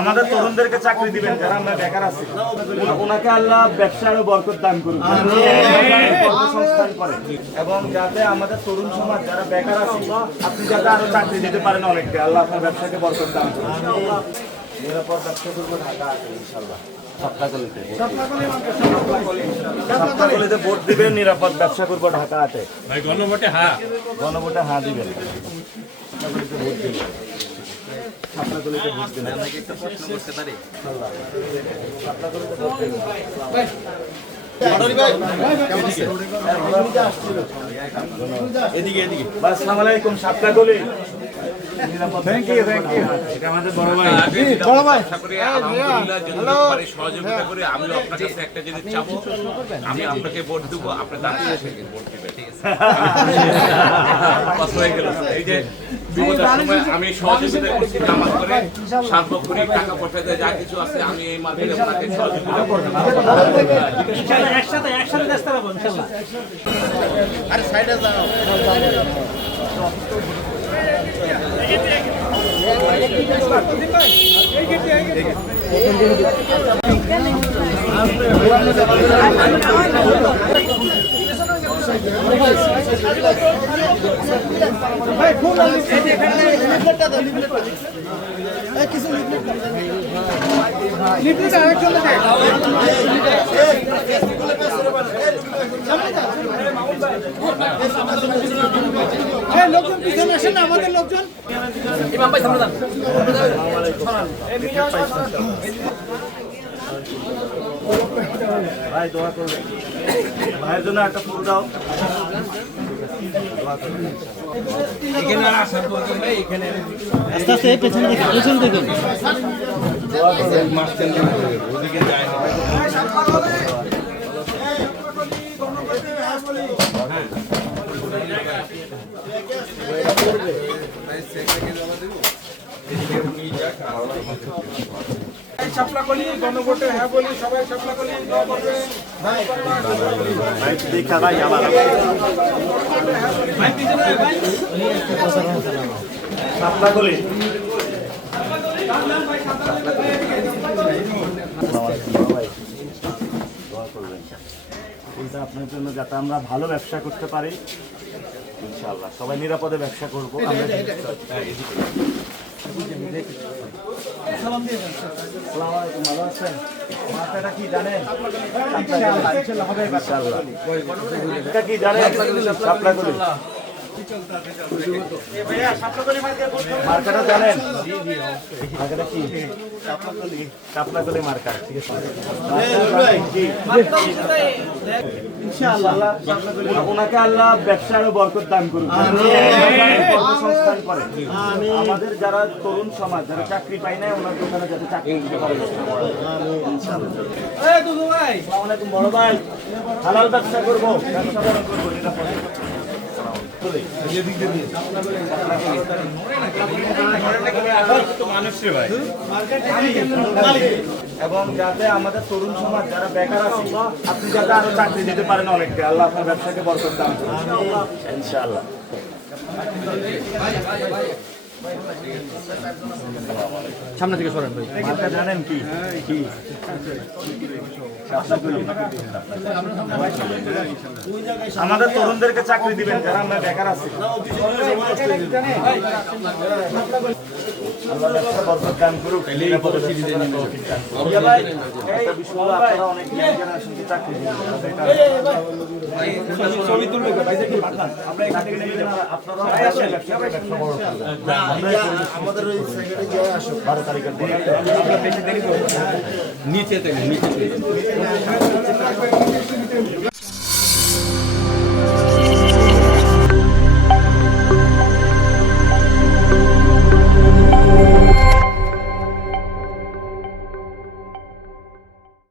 আমাদের তরুণদেরকে চাকরি দিবেন যারা আমরা বেকার আছি, ওনাকে আল্লাহ ব্যবসা আরো বরকত দান করুন, কর্মসংস্থান করে, এবং যাতে আমাদের তরুণ সমাজ যারা বেকার আছে আপনি যাতে আরো চাকরি দিতে পারেন অনেককে, আল্লাহ আপনার ব্যবসাকে বরকত দান করুন। নিরাপদ ব্যবসা করবো ঢাকা আছে ইনশাল্লাহ। সাতটাগলিতে ভোট দিবেন, নিরাপদ ব্যবসা করবো ঢাকা আছে। গণভোটে হ্যাঁ দিবেন। ভোট দিবেন, সাতটাগলিতে ভোট দিবেন। সাতটাগলিতে ভোট দিবেন। আসসালামু আলাইকুম। সাতটাগলি থ্যাংক ইউ থ্যাংক ইউ। এটা আমাদের বড় ভাই। বড় ভাই সহযোগিতা করে আমি আপনার কাছে একটা জিনিস চাবো, আমি আপনাকে ভোট দেবো, আপনি দাঁড়িয়ে থেকে ভোট দিবেন, ঠিক আছে? কথা হয়ে গেল। এই যে বিপদের সময় আমি সহযোগিতা করছি, নামাজ করে সার্বক্ষণিক টাকা পয়সা দিয়ে যা কিছু আছে আমি এই মাধ্যমে আপনাকে সহযোগিতা করব। একসাথে চেষ্টা করবো ইনশাআল্লাহ। আরে সাইডে যাও। লোকজন পিছনে আসেন না, আমাদের লোকজন। ইমাম ভাই সামনে যান। ভাই দোয়া করবেন, ভাইয়ের জন্য একটা ফুল দাও। এখানে আসার পর এখানে আস্তে আস্তে পেছনে দেখুন, পেছনে দেখুন। দোয়া করবেন। ওদিকে যায় না। শাপলাকলি গণভোটে হ্যাঁ বলি, সবাই শাপলাকলি দোয়া করবে। ভাই দেখা ভাই আমার ভাই পিছনে ভাই সাতটাগলি। দোয়া করবেন এটা আপনার জন্য, যাতে আমরা ভালো ব্যবসা করতে পারি ইনশাআল্লাহ। সবাই নিরাপদে ব্যবসা করবো আমরা। আসসালামু আলাইকুম, ভালো আছেন? মাথাটা কি জানেন? ইনশাআল্লাহ। এটা কি জানেন? সাতটাগলি মার্কাটা জানেন? মার্কাটা কি? সাতটাগলি মার্কা, ঠিক আছে। ইনশাআল্লাহ ওনাকে আল্লাহ ব্যবসা আরো বরকত দান করুন, কর্মসংস্থান করে, আমাদের যারা তরুণ সমাজ যারা চাকরি পায় না ওনার দোকানে যাতে চাকরি দিতে পারে ইনশাআল্লাহ। আসসালামু আলাইকুম বড় ভাই, হালাল ব্যবসা করবো, ব্যবসা বড় করবো, নিরাপদ। এবং যাতে আমাদের তরুণ সমাজ যারা বেকার আছে আপনি যাতে আরো চাকরি দিতে পারেন অনেককে, আল্লাহ আপনার ব্যবসাকে বরকত দান করুন ইনশাআল্লাহ। সামনে থেকে সরেন ভাই। মার্কা জানেন কি? কি আমাদের তরুণদেরকে চাকরি দিবেন যারা আমরা বেকার আছি, আল্লাহ ব্যবসা বরকত দান করুক। আপনারা অনেক ইয়াং জেনারেশনকে চাকরি দিবেন, আমাদের 12 তারিখের নিচে